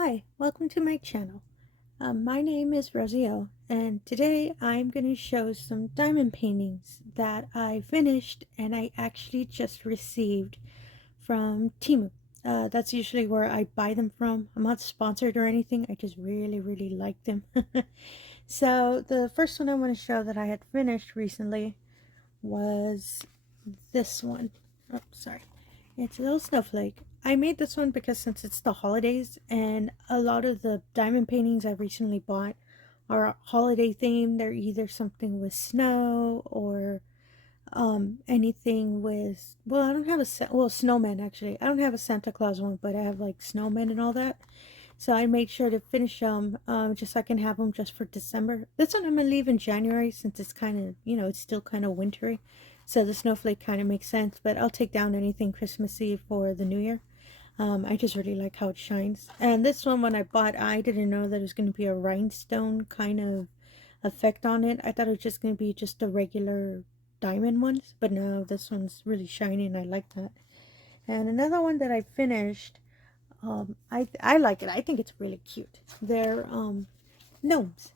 Hi, welcome to my channel. My name is Rosy O, and today I'm going to show some diamond paintings that I finished and I actually just received from Temu. That's usually where I buy them from. I'm not sponsored or anything, I just really like them. So the first one I want to show that I had finished recently was this one. Oh, sorry. It's a little snowflake. I made this one because since it's the holidays and a lot of the diamond paintings I recently bought are holiday themed. They're either something with snow or anything with, well, I don't have snowman actually. I don't have a Santa Claus one, but I have like snowmen and all that. So I made sure to finish them just so I can have them just for December. This one I'm going to leave in January since it's kind of, it's still kind of wintry. So the snowflake kind of makes sense, but I'll take down anything Christmassy for the new year. I just really like how it shines. And this one, when I bought, I didn't know that it was going to be a rhinestone kind of effect on it. I thought it was just going to be just the regular diamond ones, but no, this one's really shiny and I like that. And another one that I finished, I like it. I think it's really cute. They're gnomes.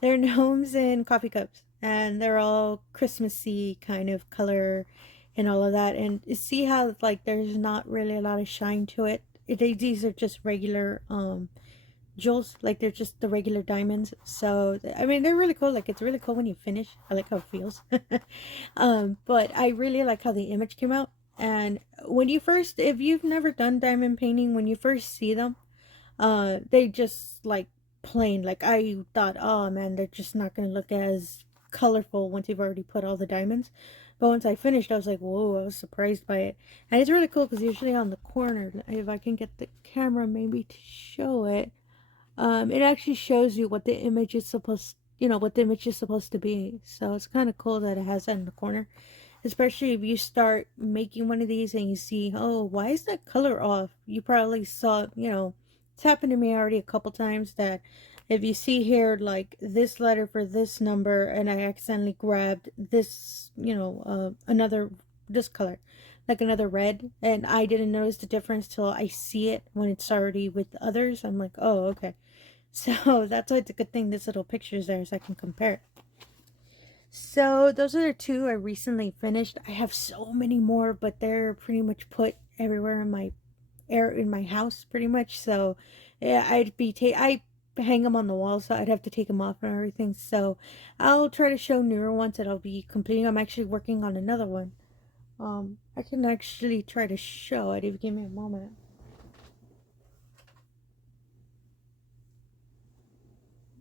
They're gnomes in coffee cups, and they're all Christmassy kind of color and all of that. And you see how like there's not really a lot of shine to it. These are just regular jewels, like they're just the regular diamonds. So I mean, they're really cool. Like it's really cool when you finish. I like how it feels. But I really like how the image came out. And when you first, if you've never done diamond painting, when you first see them, they just like plain, like I thought, oh man, they're just not gonna look as colorful once you've already put all the diamonds. But once I finished, I was like, whoa, I was surprised by it. And it's really cool because usually on the corner, if I can get the camera maybe to show it, it actually shows you what the image is supposed, what the image is supposed to be. So it's kind of cool that it has that in the corner, especially if you start making one of these and you see, oh, why is that color off? You probably saw, it's happened to me already a couple times that if you see here like this letter for this number and I accidentally grabbed this, another, this color, like another red, and I didn't notice the difference till I see it when it's already with others. I'm like, oh, okay. So that's why it's a good thing this little picture is there so I can compare it. So those are the two I recently finished. I have so many more, but they're pretty much put everywhere in my house pretty much. So yeah, I hang them on the wall, so I'd have to take them off and everything. So I'll try to show newer ones that I'll be completing. I'm actually working on another one. I can actually try to show it if you give me a moment.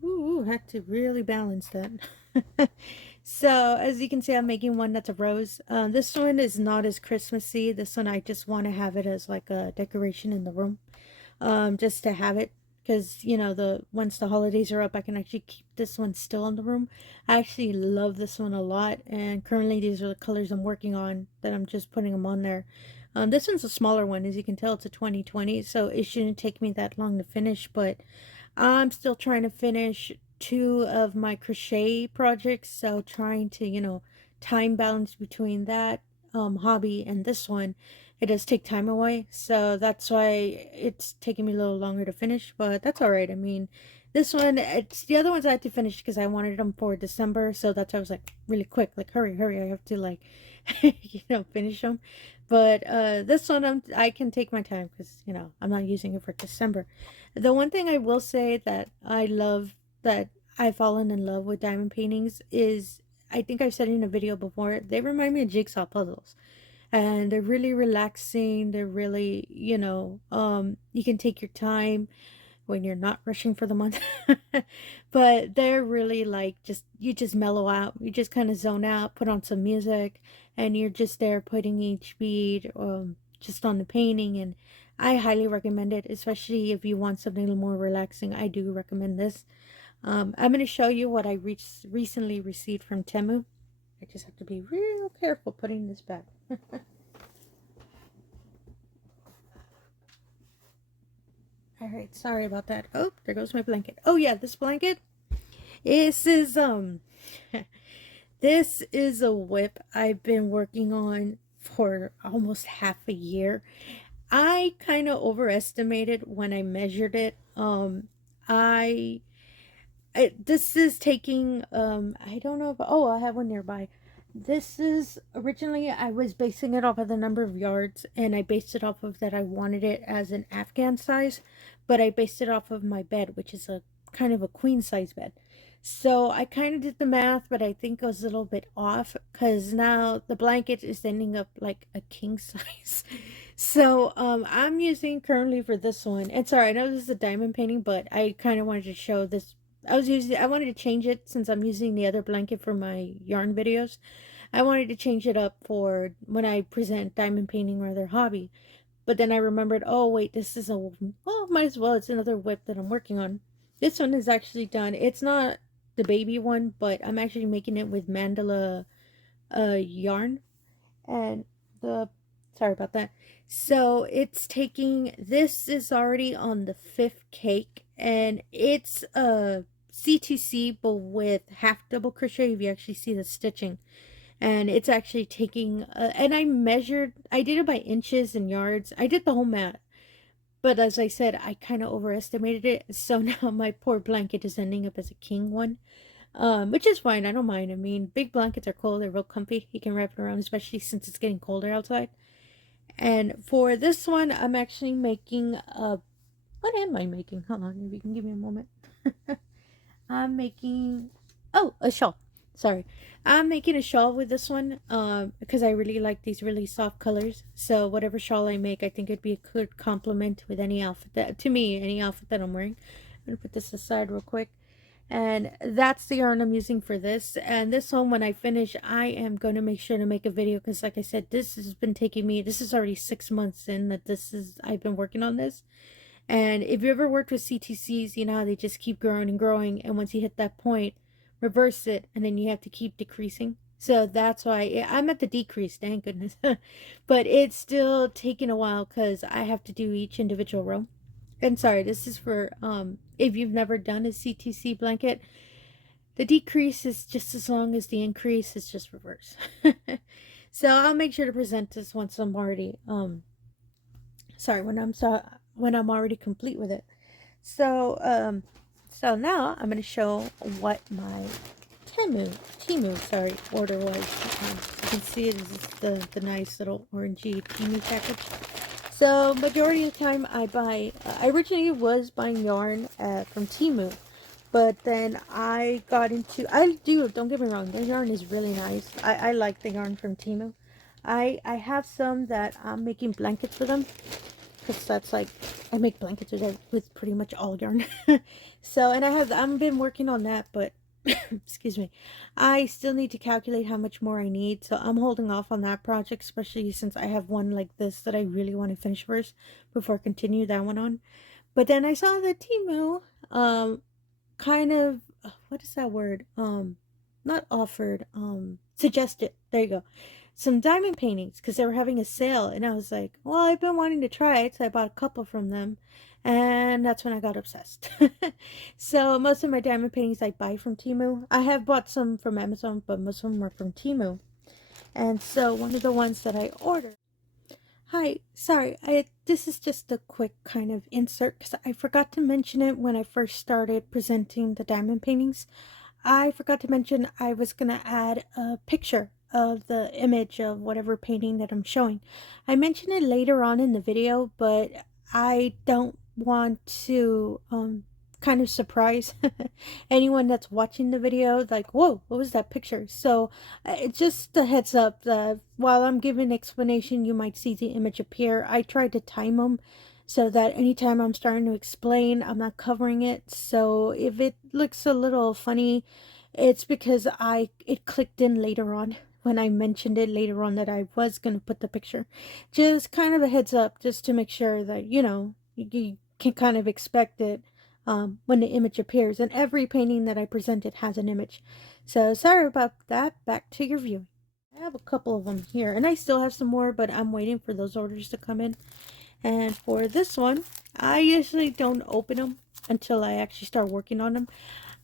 Ooh, had to really balance that. So as you can see, I'm making one that's a rose. This one is not as Christmassy. This one I just want to have it as like a decoration in the room, just to have it, because the once the holidays are up, I can actually keep this one still in the room. I actually love this one a lot, and currently these are the colors I'm working on that I'm just putting them on there. This one's a smaller one, as you can tell. It's a 2020, so it shouldn't take me that long to finish, but I'm still trying to finish two of my crochet projects, so trying to, time balance between that hobby and this one. It does take time away, so that's why it's taking me a little longer to finish, but that's all right. I mean, this one, it's the other ones I had to finish because I wanted them for December, so that's why I was like really quick, like hurry, I have to like finish them. But this one I can take my time because I'm not using it for December. The one thing I will say that I love, that I've fallen in love with diamond paintings, is I think I've said in a video before, they remind me of jigsaw puzzles. And they're really relaxing. They're really, you can take your time when you're not rushing for the month. But they're really like, just you just mellow out. You just kind of zone out, put on some music, and you're just there putting each bead just on the painting. And I highly recommend it, especially if you want something a little more relaxing. I do recommend this. I'm going to show you what I recently received from Temu. I just have to be real careful putting this back. All right, sorry about that. Oh, there goes my blanket. Oh yeah, this blanket. This is this is a whip I've been working on for almost half a year. I kind of overestimated when I measured it. I this is taking I don't know if, oh, I have one nearby. This is originally, I was basing it off of the number of yards, and I based it off of that I wanted it as an Afghan size, but I based it off of my bed, which is a kind of a queen size bed. So I kind of did the math, but I think I was a little bit off because now the blanket is ending up like a king size. So I'm using currently for this one. And sorry, I know this is a diamond painting, but I kind of wanted to show this. I wanted to change it since I'm using the other blanket for my yarn videos. I wanted to change it up for when I present diamond painting or other hobby. But then I remembered, oh wait, this is a, well, might as well, it's another whip that I'm working on. This one is actually done. It's not the baby one, but I'm actually making it with mandala yarn. And the, sorry about that. So it's taking, this is already on the 5th cake, and it's a C2C but with half double crochet if you actually see the stitching. And it's actually taking and I measured, I did it by inches and yards, I did the whole math, but as I said, I kind of overestimated it. So now my poor blanket is ending up as a king one, which is fine. I don't mind. I mean, big blankets are cool, they're real comfy, you can wrap it around, especially since it's getting colder outside. And for this one, I'm actually making a, what am I making? Hold on, if you can give me a moment. I'm making, oh, a shawl. Sorry. I'm making a shawl with this one because I really like these really soft colors. So whatever shawl I make, I think it'd be a good complement with any outfit that, to me, any outfit that I'm wearing. I'm going to put this aside real quick. And that's the yarn I'm using for this. And this one, when I finish, I am going to make sure to make a video because, like I said, this has been taking me, this is already 6 months in that this is, I've been working on this. And if you ever worked with CTCs, you know how they just keep growing and growing, and once you hit that point, reverse it, and then you have to keep decreasing. So that's why I'm at the decrease, thank goodness. But it's still taking a while because I have to do each individual row. And sorry, this is for if you've never done a CTC blanket, the decrease is just as long as the increase, is just reverse. So I'll make sure to present this once I'm already sorry, when I'm already complete with it. So so now I'm going to show what my Temu order was. You can see it is the nice little orangey Temu package. So majority of the time I buy, I originally was buying yarn from Temu, but then I got into, don't get me wrong, their yarn is really nice. I like the yarn from Temu. I have some that I'm making blankets with them, because that's like, I make blankets with pretty much all yarn. So, and I've been working on that, but excuse me, I still need to calculate how much more I need, so I'm holding off on that project, especially since I have one like this that I really want to finish first before I continue that one on. But then I saw that Temu kind of, what is that word, not offered, suggested, there you go, some diamond paintings because they were having a sale, and I was like, well, I've been wanting to try it, so I bought a couple from them, and that's when I got obsessed. So most of my diamond paintings I buy from Temu. I have bought some from Amazon, but most of them are from Temu. And so one of the ones that I ordered, hi, sorry, this is just a quick kind of insert because I forgot to mention it when I first started presenting the diamond paintings. I forgot to mention I was going to add a picture of the image of whatever painting that I'm showing. I mentioned it later on in the video, but I don't want to kind of surprise anyone that's watching the video, like, whoa, what was that picture? So it's just a heads up that while I'm giving explanation, you might see the image appear. I tried to time them so that anytime I'm starting to explain, I'm not covering it. So if it looks a little funny, it's because it clicked in later on when I mentioned it later on that I was going to put the picture. Just kind of a heads up, just to make sure that, you know, you can kind of expect it when the image appears. And every painting that I presented has an image. So sorry about that. Back to your viewing. I have a couple of them here, and I still have some more, but I'm waiting for those orders to come in. And for this one, I usually don't open them until I actually start working on them.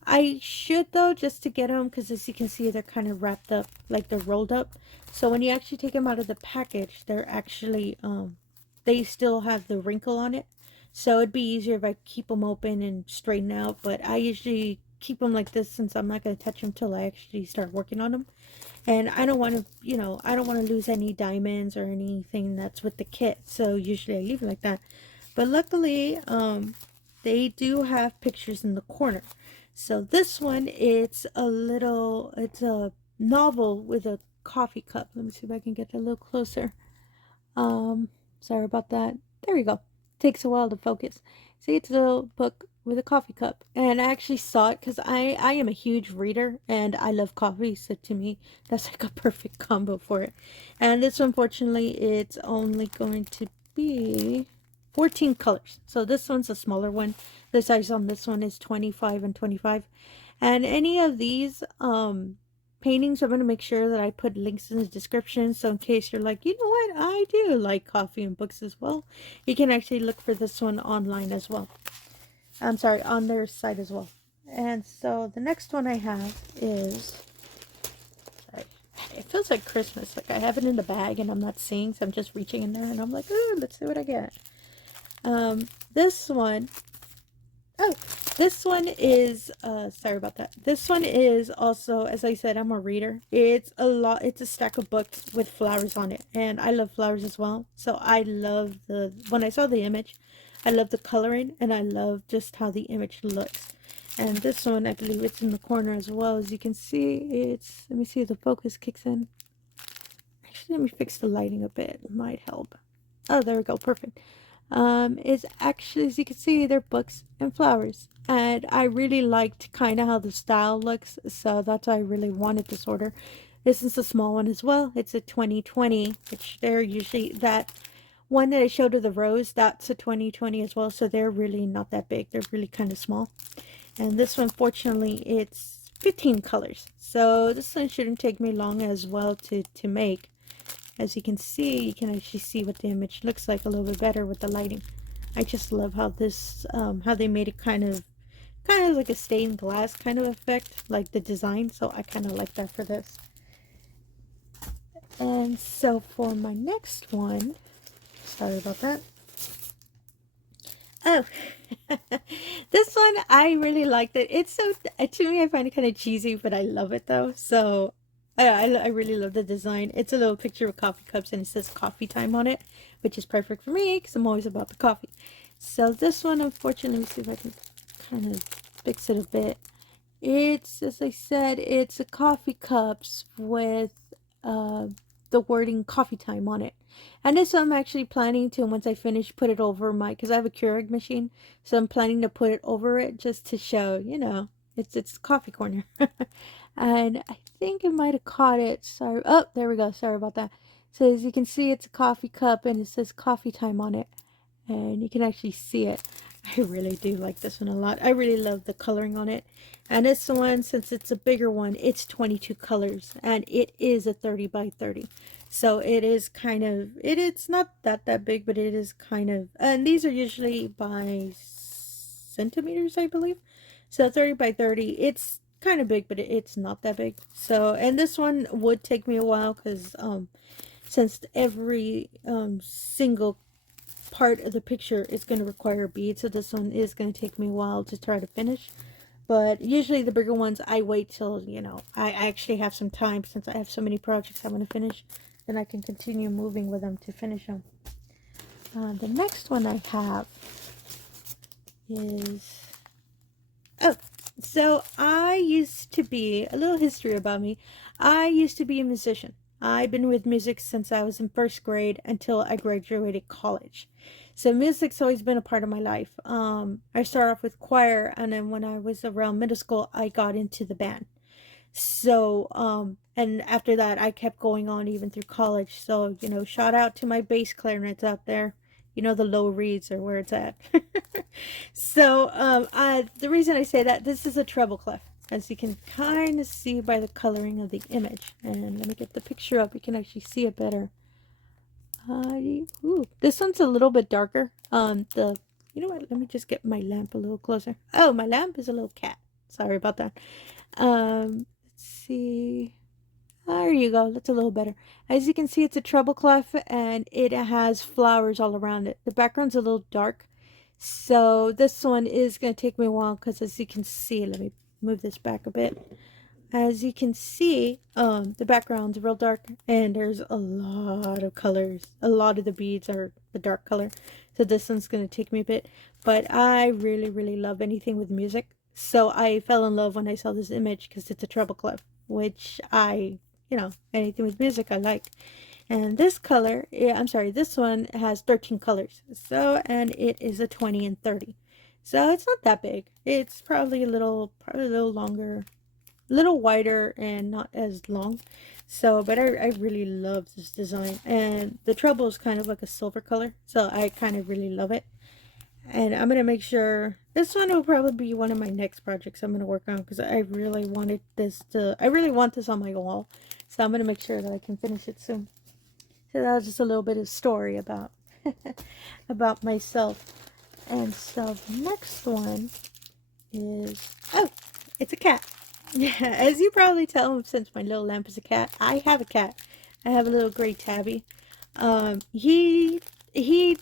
I should though, just to get them, because as you can see, they're kind of wrapped up, like they're rolled up. So when you actually take them out of the package, they're actually they still have the wrinkle on it. So it'd be easier if I keep them open and straighten out. But I usually keep them like this since I'm not going to touch them till I actually start working on them. And I don't want to, I don't want to lose any diamonds or anything that's with the kit. So usually I leave it like that. But luckily, they do have pictures in the corner. So this one, it's a novel with a coffee cup. Let me see if I can get a little closer. Sorry about that. There we go. Takes a while to focus. See, it's a little book with a coffee cup. And I actually saw it because I am a huge reader and I love coffee. So to me, that's like a perfect combo for it. And this, unfortunately, it's only going to be 14 colors. So this one's a smaller one. The size on this one is 25 and 25. And any of these paintings, I'm going to make sure that I put links in the description. So in case you're like, you know what, I do like coffee and books as well, you can actually look for this one online as well. I'm sorry, on their site as well. And so the next one I have is, sorry, it feels like Christmas. Like I have it in the bag and I'm not seeing, so I'm just reaching in there and I'm like, oh, let's see what I get. This one, oh, this one is, sorry about that. This one is also, as I said, I'm a reader. It's a stack of books with flowers on it. And I love flowers as well. So I love when I saw the image, I love the coloring and I love just how the image looks. And this one, I believe it's in the corner as well. As you can see, let me see if the focus kicks in. Actually, let me fix the lighting a bit. It might help. Oh, there we go. Perfect. Is actually, as you can see, they're books and flowers, and I really liked kind of how the style looks, so that's why I really wanted this order. This is a small one as well. It's a 2020, which they're usually, that one that I showed of the rose, that's a 2020 as well, so they're really not that big. They're really kind of small. And this one, fortunately, it's 15 colors, so this one shouldn't take me long as well to make. As you can see, you can actually see what the image looks like a little bit better with the lighting. I just love how this, how they made it kind of like a stained glass kind of effect, like the design. So I kind of like that for this. And so for my next one, sorry about that. Oh, this one, I really liked it. It's so, to me, I find it kind of cheesy, but I love it though. So I really love the design. It's a little picture of coffee cups and it says coffee time on it, which is perfect for me because I'm always about the coffee. So this one, unfortunately, let me see if I can kind of fix it a bit. It's, as I said, it's a coffee cups with the wording coffee time on it. And this I'm actually planning to, once I finish, put it over because I have a Keurig machine. So I'm planning to put it over it just to show, it's coffee corner. And I think it might have caught it. Sorry. Oh, there we go. Sorry about that. So as you can see, it's a coffee cup and it says coffee time on it. And you can actually see it. I really do like this one a lot. I really love the coloring on it. And this one, since it's a bigger one, it's 22 colors. And it is a 30 by 30. So it is kind of, it's not that big, but it is kind of, and these are usually by centimeters, I believe. So 30 by 30, it's kind of big, but it's not that big. So, and this one would take me a while because since every single part of the picture is going to require a bead, so this one is going to take me a while to try to finish. But usually the bigger ones, I wait till, I actually have some time, since I have so many projects I want to finish, then I can continue moving with them to finish them. The next one I have is, oh, so I used to be, a little history about me, I used to be a musician. I've been with music since I was in first grade until I graduated college. So music's always been a part of my life. I started off with choir, and then when I was around middle school, I got into the band. So, and after that, I kept going on even through college. So, shout out to my bass clarinets out there. The low reeds are where it's at. So, the reason I say that, this is a treble clef, as you can kind of see by the coloring of the image. And let me get the picture up. You can actually see it better. Ooh, this one's a little bit darker. You know what? Let me just get my lamp a little closer. Oh, my lamp is a little cat. Sorry about that. Let's see. There you go. That's a little better. As you can see, it's a treble clef and it has flowers all around it. The background's a little dark. So this one is going to take me a while because as you can see, let me move this back a bit. As you can see, the background's real dark and there's a lot of colors. A lot of the beads are the dark color. So this one's going to take me a bit. But I really, really love anything with music. So I fell in love when I saw this image because it's a treble clef, which anything with music I like. And this color, I'm sorry, this one has 13 colors. So, and it is a 20 and 30. So it's not that big. It's probably a little longer, a little wider and not as long. So, but I really love this design. And the treble is kind of like a silver color. So I kind of really love it. And I'm going to make sure this one will probably be one of my next projects I'm going to work on because I really want this on my wall. So I'm going to make sure that I can finish it soon. So that was just a little bit of story about about myself. And so the next one is, oh, it's a cat. Yeah, as you probably tell, since my little lamp is a cat, I have a cat. I have a little gray tabby. He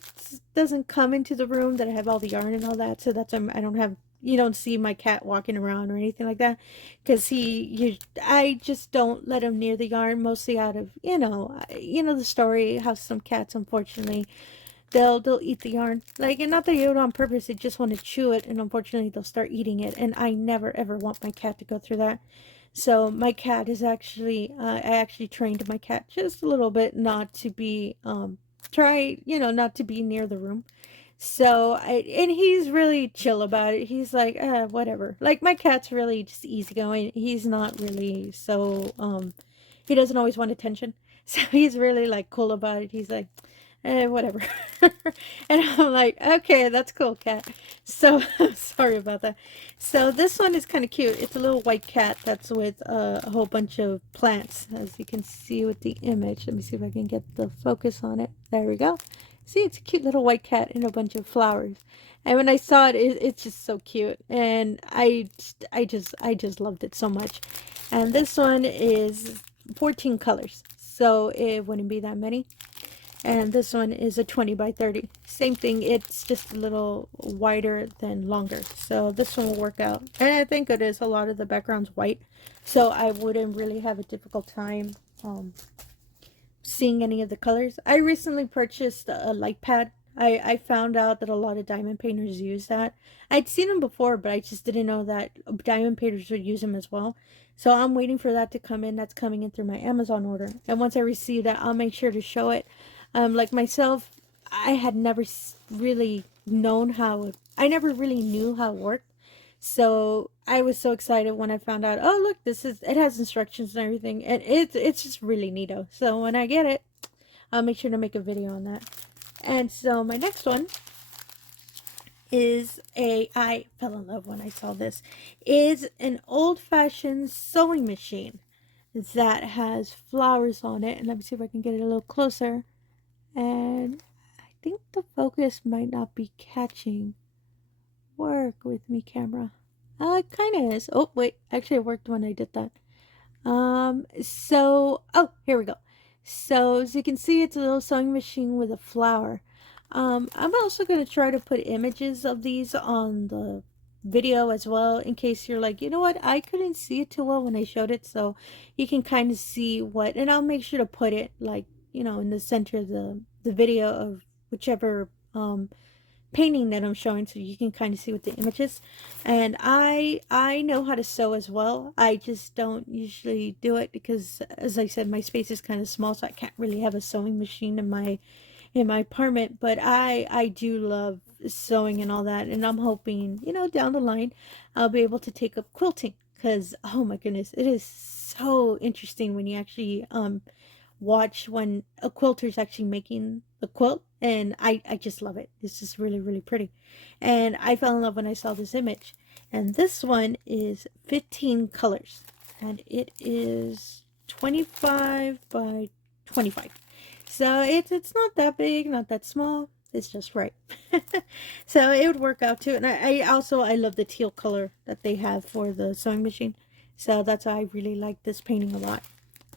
doesn't come into the room that I have all the yarn and all that, so that's why you don't see my cat walking around or anything like that, because I just don't let him near the yarn, mostly out of the story how some cats, unfortunately, they'll eat the yarn, like, and not that they do it on purpose, they just want to chew it, and unfortunately they'll start eating it, and I never ever want my cat to go through that. So my cat is actually I actually trained my cat just a little bit not to be not to be near the room. So and he's really chill about it. He's like, whatever. Like, my cat's really just easygoing. He's not really so he doesn't always want attention. So he's really like cool about it. He's like, whatever. And I'm like, okay, that's cool, cat. So sorry about that. So this one is kind of cute. It's a little white cat that's with a whole bunch of plants, as you can see with the image. Let me see if I can get the focus on it. There we go. See, it's a cute little white cat and a bunch of flowers. And when I saw it, it's just so cute, and I just loved it so much. And this one is 14 colors, so it wouldn't be that many. And this one is a 20 by 30. Same thing, it's just a little wider than longer. So this one will work out. And I think it is, a lot of the background's white, so I wouldn't really have a difficult time seeing any of the colors. I recently purchased a light pad. I found out that a lot of diamond painters use that. I'd seen them before, but I just didn't know that diamond painters would use them as well. So I'm waiting for that to come in. That's coming in through my Amazon order. And once I receive that, I'll make sure to show it. Like myself, I had never really I never really knew how it worked. So I was so excited when I found out, oh look, it has instructions and everything, and it's just really neato. So when I get it, I'll make sure to make a video on that. And so my next one is I fell in love when I saw this, is an old-fashioned sewing machine that has flowers on it. And let me see if I can get it a little closer. And I think the focus might not be catching. Work with me, camera. It kind of is. Oh, wait. Actually, it worked when I did that. Oh, here we go. So, as you can see, it's a little sewing machine with a flower. I'm also going to try to put images of these on the video as well, in case you're like, you know what, I couldn't see it too well when I showed it, so you can kind of see what, and I'll make sure to put it, like, in the center of the video of whichever painting that I'm showing, so you can kind of see what the image is. And I know how to sew as well. I just don't usually do it because, as I said, my space is kind of small, so I can't really have a sewing machine in my apartment. But I do love sewing and all that, and I'm hoping, down the line I'll be able to take up quilting, because oh my goodness, it is so interesting when you actually watch when a quilter is actually making the quilt, and I just love it. It's just really, really pretty. And I fell in love when I saw this image. And this one is 15 colors, and it is 25 by 25. So it's not that big, not that small. It's just right. So it would work out too. And I love the teal color that they have for the sewing machine. So that's why I really like this painting a lot.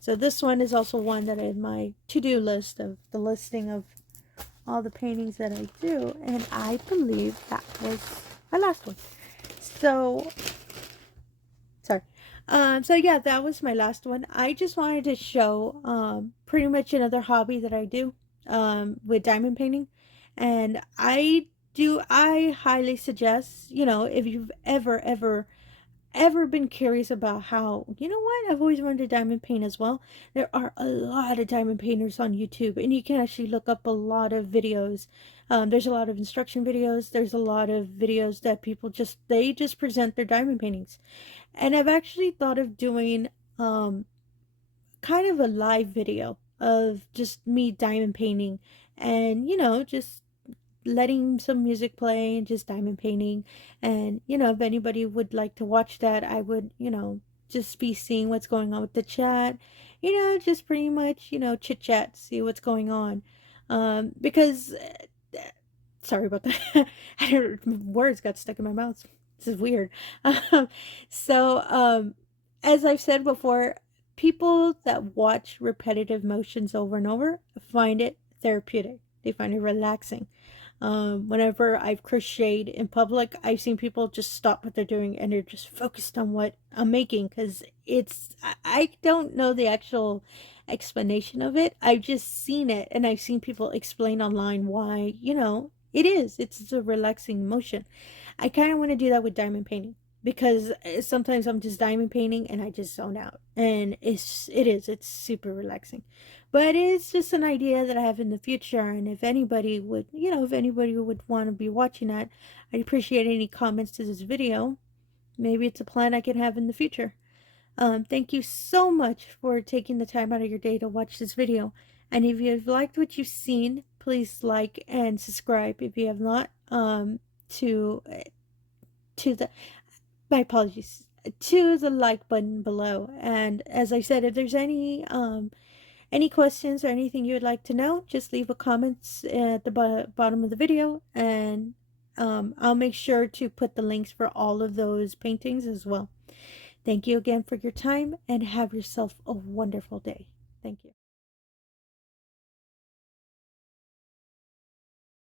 So this one is also one that I had my to-do list of the listing of all the paintings that I do, and I believe that was my last one. So sorry. So yeah, that was my last one. I just wanted to show pretty much another hobby that I do with diamond painting. And I highly suggest, if you've ever been curious about how, I've always wanted to diamond paint as well. There are a lot of diamond painters on YouTube, and you can actually look up a lot of videos. There's a lot of instruction videos. There's a lot of videos that people they just present their diamond paintings. And I've actually thought of doing um kind of a live video of just me diamond painting, and just letting some music play and just diamond painting. And if anybody would like to watch that, I would just be seeing what's going on with the chat, just pretty much chit chat, see what's going on. Because sorry about that. I don't, words got stuck in my mouth. This is weird. um, so as I've said before, people that watch repetitive motions over and over find it therapeutic. They find it relaxing. Whenever I've crocheted in public, I've seen people just stop what they're doing and they're just focused on what I'm making, because I don't know the actual explanation of it. I've just seen it, and I've seen people explain online why, it's a relaxing motion. I kind of want to do that with diamond painting, because sometimes I'm just diamond painting and I just zone out, and it's super relaxing. But it's just an idea that I have in the future, and if anybody would, want to be watching that, I'd appreciate any comments to this video. Maybe it's a plan I can have in the future. Thank you so much for taking the time out of your day to watch this video. And if you've liked what you've seen, please like and subscribe if you have not. To the My apologies, to the like button below. And as I said, if there's any questions or anything you would like to know, just leave a comment at the bottom of the video, and I'll make sure to put the links for all of those paintings as well. Thank you again for your time, and have yourself a wonderful day. Thank you.